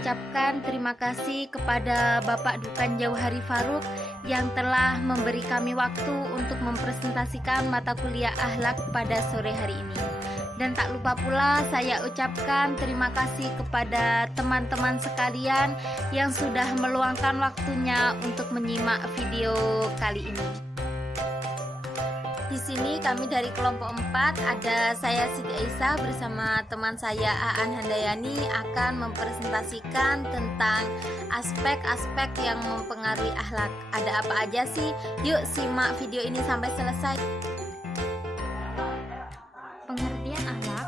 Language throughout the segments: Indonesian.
ucapkan terima kasih kepada Bapak Dukan Jauhari Faruk yang telah memberi kami waktu untuk mempresentasikan mata kuliah akhlak pada sore hari ini. Dan tak lupa pula saya ucapkan terima kasih kepada teman-teman sekalian yang sudah meluangkan waktunya untuk menyimak video kali ini. Di sini kami dari kelompok 4, ada saya Siti Aisyah bersama teman saya Aan Handayani akan mempresentasikan tentang aspek-aspek yang mempengaruhi akhlak. Ada apa aja sih? Yuk simak video ini sampai selesai. Pengertian akhlak.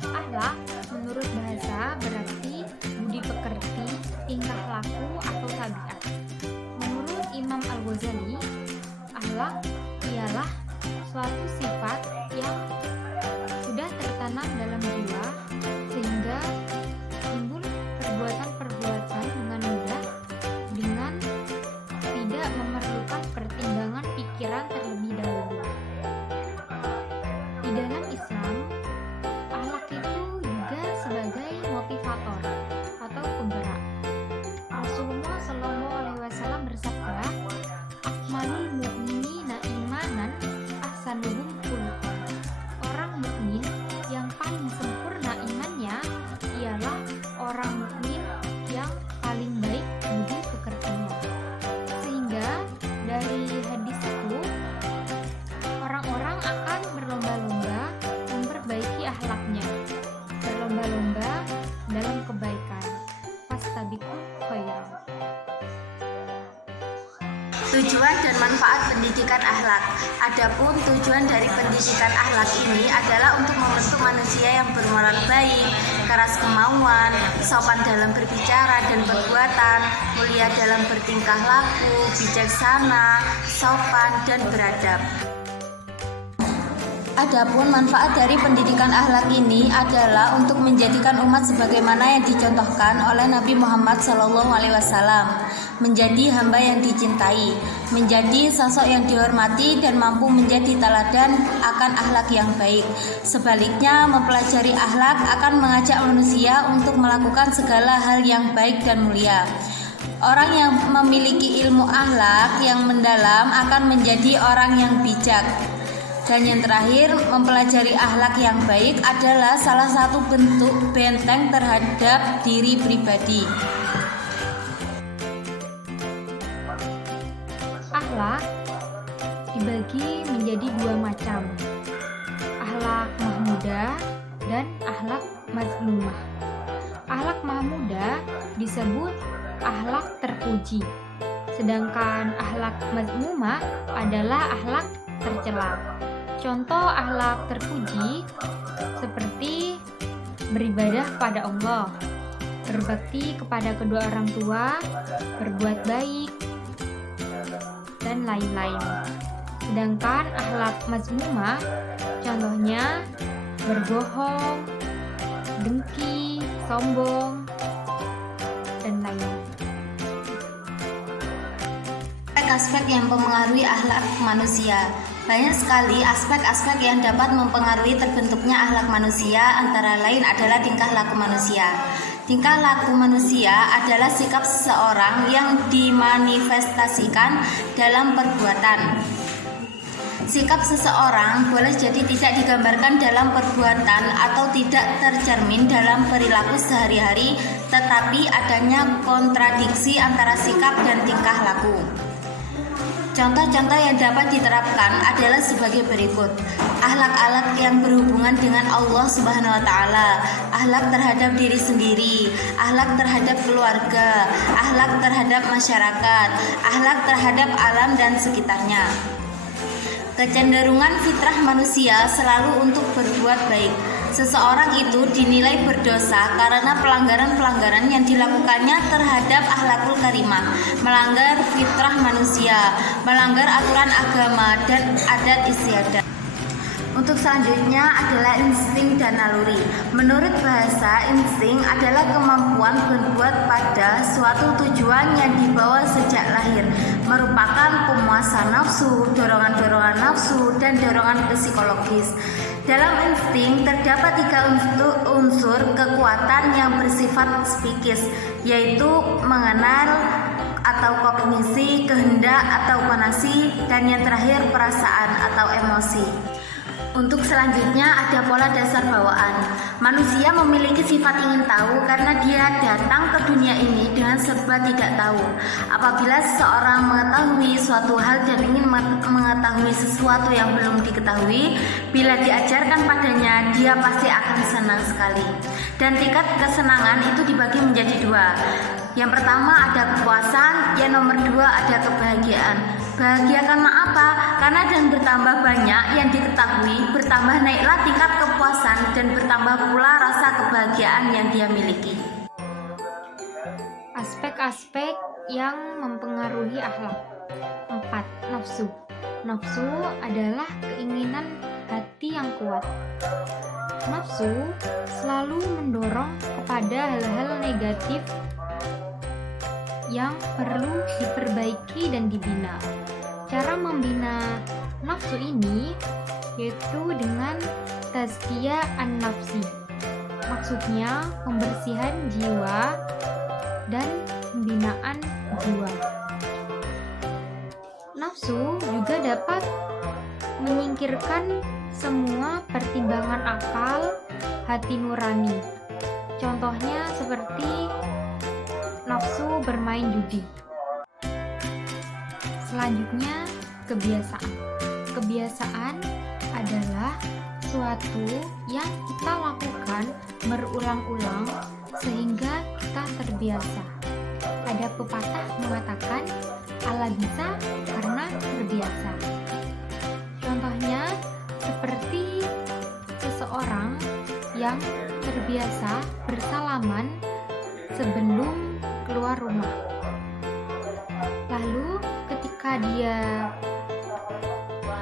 Akhlak menurut bahasa berarti budi pekerti, tingkah laku atau tabiat. Menurut Imam Al-Ghazali, akhlak ialah suatu sifat yang sudah tertanam dalam jiwa sehingga timbul perbuatan-perbuatan dengan mudah dengan tidak memerlukan pertimbangan pikiran terlebih dahulu. Di dalam Islam, akhlak itu juga sebagai motivator atau penggerak. Rasulullah Shallallahu Alaihi Wasallam bersabda, "Akmalul mu'minina imanan ahsanuhum khuluqan." Orang mukmin yang paling sempurna imannya ialah orang mukmin yang paling baik budi pekertinya. Sehingga dari hadis itu orang-orang akan berlomba-lomba memperbaiki akhlaknya, berlomba-lomba dalam kebaikan. Fastabiqul khairat. Tujuan dan manfaat pendidikan akhlak. Adapun tujuan dari pendidikan akhlak ini adalah untuk membentuk manusia yang bermoral baik, keras kemauan, sopan dalam berbicara dan perbuatan, mulia dalam bertingkah laku, bijaksana, sopan dan beradab. Adapun manfaat dari pendidikan akhlak ini adalah untuk menjadikan umat sebagaimana yang dicontohkan oleh Nabi Muhammad SAW, menjadi hamba yang dicintai, menjadi sosok yang dihormati dan mampu menjadi teladan akan akhlak yang baik. Sebaliknya, mempelajari akhlak akan mengajak manusia untuk melakukan segala hal yang baik dan mulia. Orang yang memiliki ilmu akhlak yang mendalam akan menjadi orang yang bijak. Dan yang terakhir, mempelajari akhlak yang baik adalah salah satu bentuk benteng terhadap diri pribadi. Akhlak dibagi menjadi dua macam, akhlak mahmudah dan akhlak mazmumah. Akhlak mahmudah disebut akhlak terpuji, sedangkan akhlak mazmumah adalah akhlak tercela. Contoh akhlak terpuji seperti beribadah pada Allah, berbakti kepada kedua orang tua, berbuat baik, dan lain-lain. Sedangkan akhlak mazmumah contohnya berbohong, dengki, sombong, dan lain-lain. Aspek yang mempengaruhi akhlak manusia. Banyak sekali aspek-aspek yang dapat mempengaruhi terbentuknya akhlak manusia, antara lain adalah tingkah laku manusia. Tingkah laku manusia adalah sikap seseorang yang dimanifestasikan dalam perbuatan. Sikap seseorang boleh jadi tidak digambarkan dalam perbuatan atau tidak tercermin dalam perilaku sehari-hari, tetapi adanya kontradiksi antara sikap dan tingkah laku. Contoh-contoh yang dapat diterapkan adalah sebagai berikut. Akhlak-akhlak yang berhubungan dengan Allah Subhanahu wa taala, akhlak terhadap diri sendiri, akhlak terhadap keluarga, akhlak terhadap masyarakat, akhlak terhadap alam dan sekitarnya. Kecenderungan fitrah manusia selalu untuk berbuat baik. Seseorang itu dinilai berdosa karena pelanggaran-pelanggaran yang dilakukannya terhadap akhlakul karimah, melanggar fitrah manusia, melanggar aturan agama dan adat istiadat. Untuk selanjutnya adalah insting dan naluri. Menurut bahasa, insting adalah kemampuan berbuat pada suatu tujuan yang dibawa sejak lahir, merupakan pemuasan nafsu, dorongan-dorongan nafsu, dan dorongan psikologis. Dalam insting terdapat 3 unsur kekuatan yang bersifat psikis, yaitu mengenal atau kognisi, kehendak atau panasi, dan yang terakhir perasaan atau emosi. Untuk selanjutnya ada pola dasar bawaan. Manusia memiliki sifat ingin tahu karena dia datang ke dunia ini dengan serba tidak tahu. Apabila seseorang mengetahui suatu hal dan ingin mengetahui sesuatu yang belum diketahui, bila diajarkan padanya, dia pasti akan senang sekali. Dan tingkat kesenangan itu dibagi menjadi 2. Yang pertama ada kepuasan, yang nomor 2 ada kebahagiaan. Bahagia karena apa? Karena dengan bertambah banyak yang diketahui, bertambah naiklah tingkat kepuasan dan bertambah pula rasa kebahagiaan yang dia miliki. Aspek-aspek yang mempengaruhi akhlak. 4. Nafsu. Nafsu adalah keinginan hati yang kuat. Nafsu selalu mendorong kepada hal-hal negatif yang perlu diperbaiki dan dibina. Cara membina nafsu ini yaitu dengan tazkiyah an-nafsi. Maksudnya pembersihan jiwa dan pembinaan jiwa. Nafsu juga dapat menyingkirkan semua pertimbangan akal, hati nurani. Contohnya seperti nafsu bermain judi. Selanjutnya, kebiasaan. Kebiasaan adalah suatu yang kita lakukan berulang-ulang sehingga kita terbiasa. Ada pepatah mengatakan, "Allah bisa karena terbiasa." Contohnya, seperti seseorang yang terbiasa bersalaman sebelum keluar rumah. Lalu ketika dia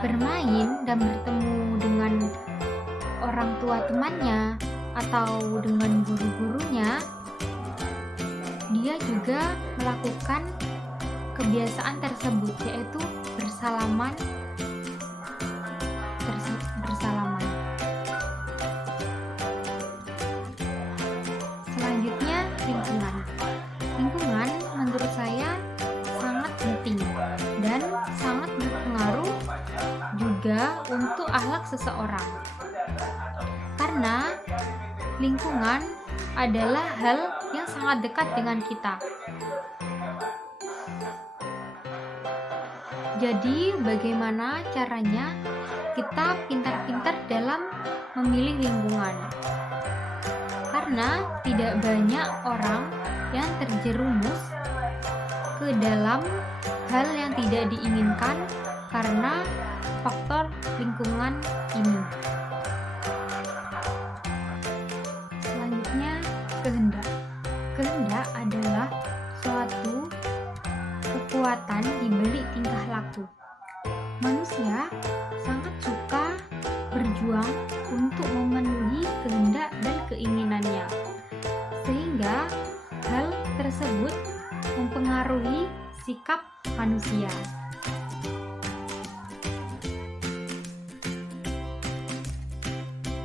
bermain dan bertemu dengan orang tua temannya atau dengan guru-gurunya, dia juga melakukan kebiasaan tersebut, yaitu bersalaman. Selanjutnya, lingkungan. Lingkungan menurut saya sangat penting dan sangat berpengaruh juga untuk akhlak seseorang. Karena lingkungan adalah hal yang sangat dekat dengan kita. Jadi, bagaimana caranya kita pintar-pintar dalam memilih lingkungan? Karena tidak banyak orang yang terjerumus ke dalam hal yang tidak diinginkan karena faktor lingkungan ini. Selanjutnya, kehendak. Kehendak adalah suatu kekuatan di balik tingkah laku. Manusia sangat suka berjuang untuk memenuhi kehendak dan keinginannya, sehingga hal tersebut mempengaruhi sikap manusia.